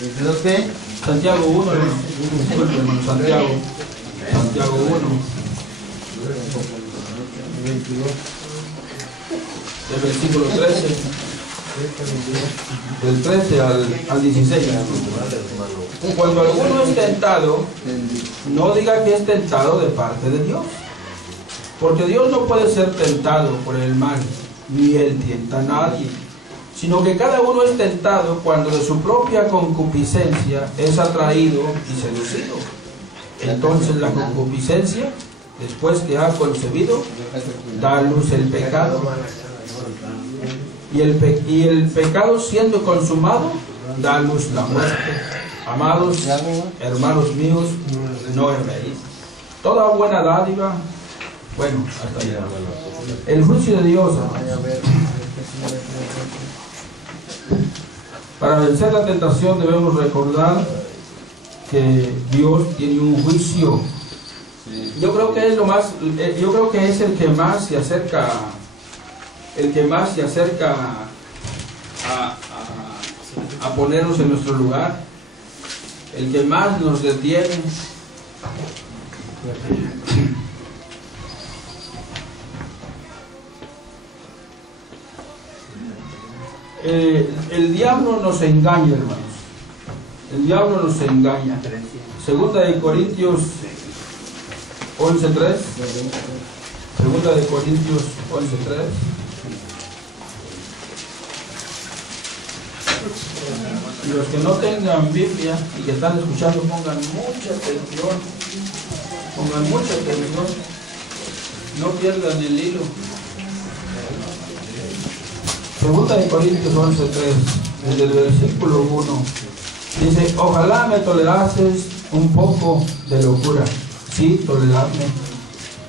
¿22 qué? Santiago 1, hermano. Santiago 1. 22. Del versículo 13. Del 13 al 16. Cuando alguno es tentado, no diga que es tentado de parte de Dios. Porque Dios no puede ser tentado por el mal, ni Él tienta a nadie. Sino que cada uno es tentado cuando de su propia concupiscencia es atraído y seducido. Entonces la concupiscencia, después que ha concebido, da a luz el pecado. Y el pecado siendo consumado, da a luz la muerte. Amados hermanos míos, no erréis. Toda buena dádiva, bueno, hasta allá. El juicio de Dios, para vencer la tentación debemos recordar que Dios tiene un juicio. Yo creo que es el que más se acerca, a ponernos en nuestro lugar, el que más nos detiene. El diablo nos engaña, hermanos. El diablo nos engaña. Segunda de Corintios 11:3. Segunda de Corintios 11:3. Y los que no tengan Biblia y que están escuchando, pongan mucha atención. Pongan mucha atención. No pierdan el hilo. Segunda de Corintios 11:3, desde el versículo 1, dice: ojalá me tolerases un poco de locura. Sí, toleradme.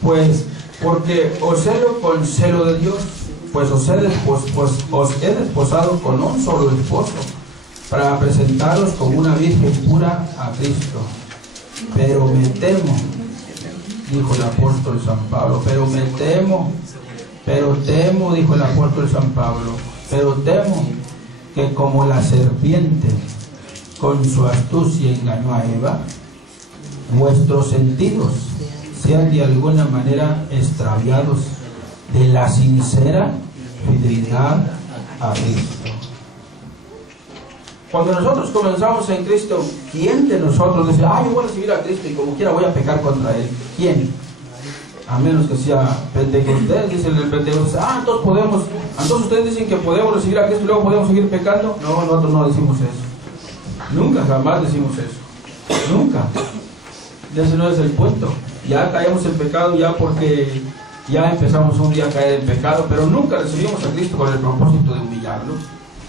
Pues, porque os celo con celo de Dios, pues os he desposado con un solo esposo, para presentaros como una virgen pura a Cristo. Pero me temo, dijo el apóstol San Pablo, pero temo, dijo el apóstol San Pablo, pero temo que como la serpiente con su astucia engañó a Eva, vuestros sentidos sean de alguna manera extraviados de la sincera fidelidad a Cristo. Cuando nosotros comenzamos en Cristo, ¿quién de nosotros dice, yo voy a recibir a Cristo y como quiera voy a pecar contra Él? ¿Quién? A menos que sea pentecostés, dice el pentecostés, entonces podemos, entonces ustedes dicen que podemos recibir a Cristo y luego podemos seguir pecando. No, nosotros no decimos eso. Nunca, jamás decimos eso. Nunca. Ese no es el punto. Ya caemos en pecado ya porque ya empezamos un día a caer en pecado, pero nunca recibimos a Cristo con el propósito de humillarlo.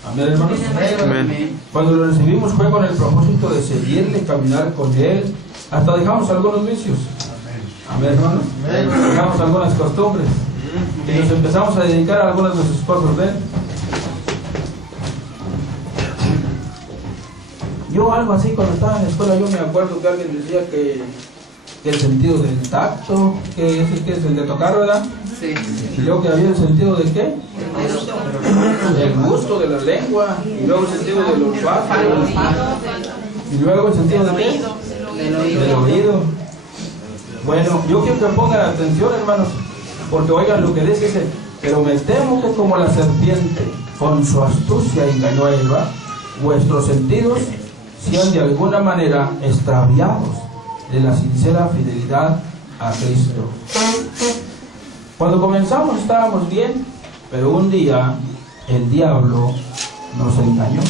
Amén, hermanos. Amén. Cuando lo recibimos fue con el propósito de seguirle, caminar con Él. Hasta dejamos algunos vicios. Amén, hermanos. Dejamos algunas costumbres y nos empezamos a dedicar a algunas de sus cosas. ¿Ven? Yo algo así cuando estaba en la escuela, yo me acuerdo que alguien decía que el sentido del tacto, que es el de tocar, ¿verdad? Sí. Y luego que había el sentido de ¿qué? El gusto de la lengua, y luego el sentido del olfato, y luego el sentido de ¿qué? Del oído. Bueno, yo quiero que pongan atención, hermanos, porque oigan lo que dice, pero me temo que como la serpiente con su astucia engañó a Eva, vuestros sentidos sean de alguna manera extraviados de la sincera fidelidad a Cristo. Cuando comenzamos estábamos bien, pero un día el diablo nos engañó.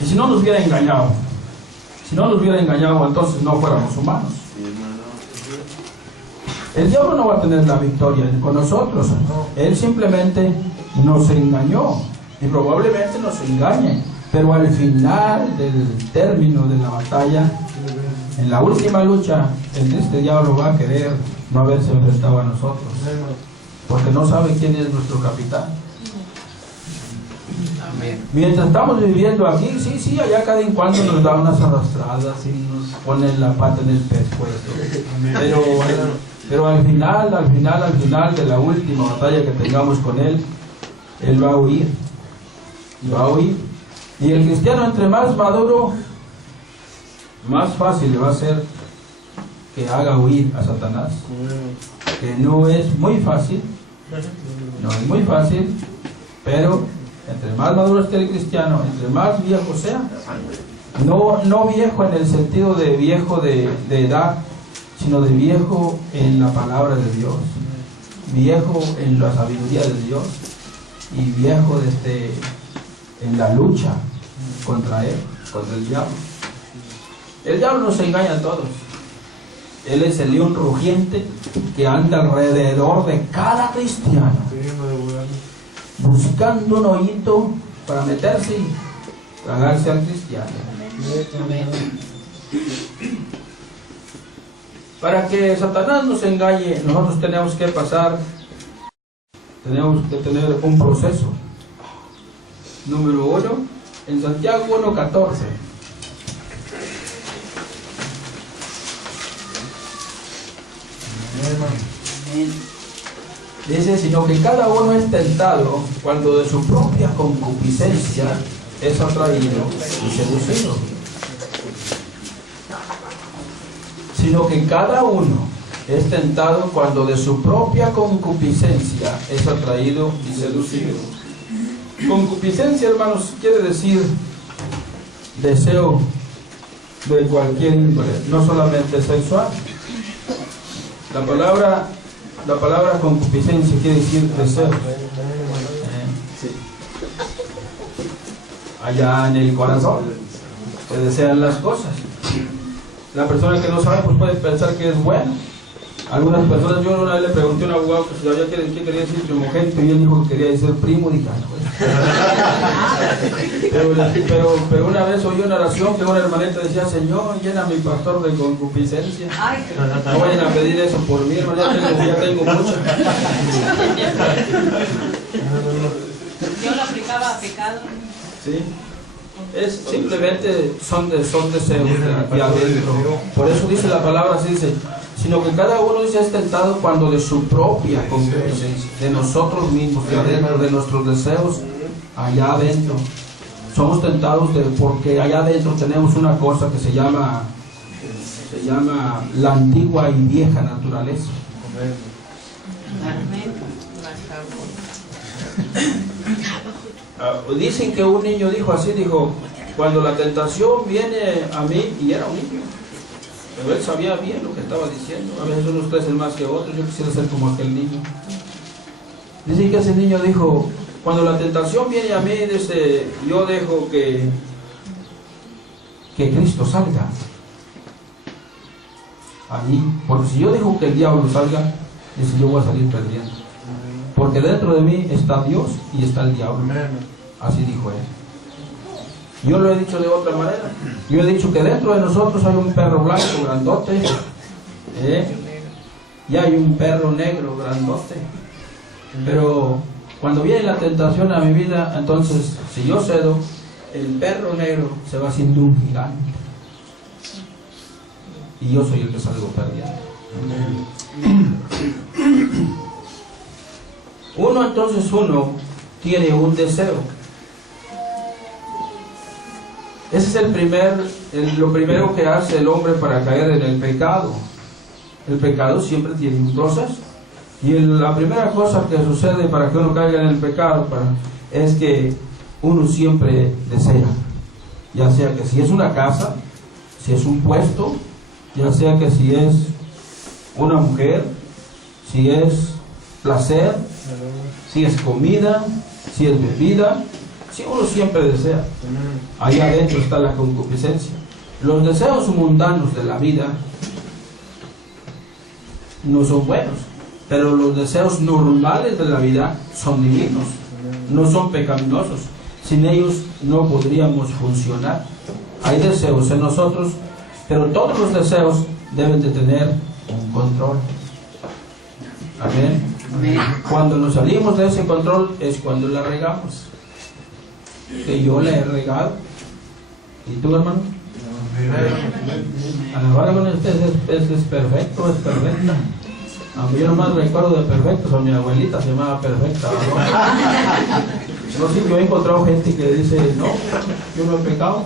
Y si no nos hubiera engañado, entonces no fuéramos humanos. El diablo no va a tener la victoria con nosotros. Él simplemente nos engañó y probablemente nos engañe, pero al final del término de la batalla, en la última lucha, este diablo va a querer no haberse enfrentado a nosotros, porque no sabe quién es nuestro capitán. Mientras estamos viviendo aquí, sí, allá cada en cuando nos da unas arrastradas y nos ponen la pata en el pescuezo. Pero al final de la última batalla que tengamos con Él va a huir. Va a huir. Y el cristiano, entre más maduro, más fácil le va a ser que haga huir a Satanás. Que no es muy fácil, no es muy fácil, pero entre más maduro esté el cristiano, entre más viejo sea, no viejo en el sentido de viejo de edad, sino de viejo en la palabra de Dios, viejo en la sabiduría de Dios y viejo en la lucha contra él, contra el diablo. El diablo nos engaña a todos. Él es el león rugiente que anda alrededor de cada cristiano, buscando un hoyito para meterse y tragarse al cristiano. Para que Satanás nos engañe, nosotros tenemos que tener un proceso. Número 1, en Santiago 1:14. Dice, sino que cada uno es tentado cuando de su propia concupiscencia es atraído y seducido. Sino que cada uno es tentado cuando de su propia concupiscencia es atraído y seducido. Concupiscencia, hermanos, quiere decir deseo de cualquier índole, no solamente sexual. La palabra concupiscencia quiere decir deseo. Allá en el corazón se desean las cosas. La persona que no sabe pues puede pensar que es buena. Algunas personas, yo una vez le pregunté a un abogado que si sabía qué quería decir primogénito y él dijo que quería decir primo. Dije, pero una vez oí una oración que una hermanita decía, Señor, llena a mi pastor de concupiscencia. No vayan a pedir eso por mí, hermano, ya tengo mucho. Yo lo aplicaba a pecado. Sí. Es simplemente son deseos de adentro. Por eso dice la palabra así, dice, sino que cada uno dice es tentado cuando de su propia concupiscencia, de nosotros mismos, de adentro, de nuestros deseos, allá adentro. Somos tentados porque allá adentro tenemos una cosa que se llama la antigua y vieja naturaleza. Dicen que un niño dijo así, dijo, cuando la tentación viene a mí, y era un niño, pero él sabía bien lo que estaba diciendo. A veces unos crecen más que otros, yo quisiera ser como aquel niño. Dicen que ese niño dijo, cuando la tentación viene a mí, dice, yo dejo que Cristo salga a mí, porque si yo dejo que el diablo salga, dice, yo voy a salir perdiendo, porque dentro de mí está Dios y está el diablo. Así dijo él. Yo lo he dicho de otra manera. Yo he dicho que dentro de nosotros hay un perro blanco grandote, y hay un perro negro grandote. Pero cuando viene la tentación a mi vida, entonces si yo cedo, el perro negro se va haciendo un gigante y yo soy el que salgo perdiendo. Uno tiene un deseo. Ese es lo primero que hace el hombre para caer en el pecado. El pecado siempre tiene un proceso. Y la primera cosa que sucede para que uno caiga en el pecado es que uno siempre desea. Ya sea que si es una casa, si es un puesto, ya sea que si es una mujer, si es placer, si es comida, si es bebida, si uno siempre desea. Allá adentro está la concupiscencia. Los deseos mundanos de la vida no son buenos, pero los deseos normales de la vida son divinos, no son pecaminosos. Sin ellos no podríamos funcionar. Hay deseos en nosotros, pero todos los deseos deben de tener un control. Amén. Cuando nos salimos de ese control es cuando la regamos. Que yo le he regado. ¿Y tú, hermano? Ahora con usted es perfecto, es perfecta. Aunque yo nomás recuerdo de perfectos, a mi abuelita se llamaba Perfecta, ¿no? No sé, yo he encontrado gente que dice, no, yo no he pecado.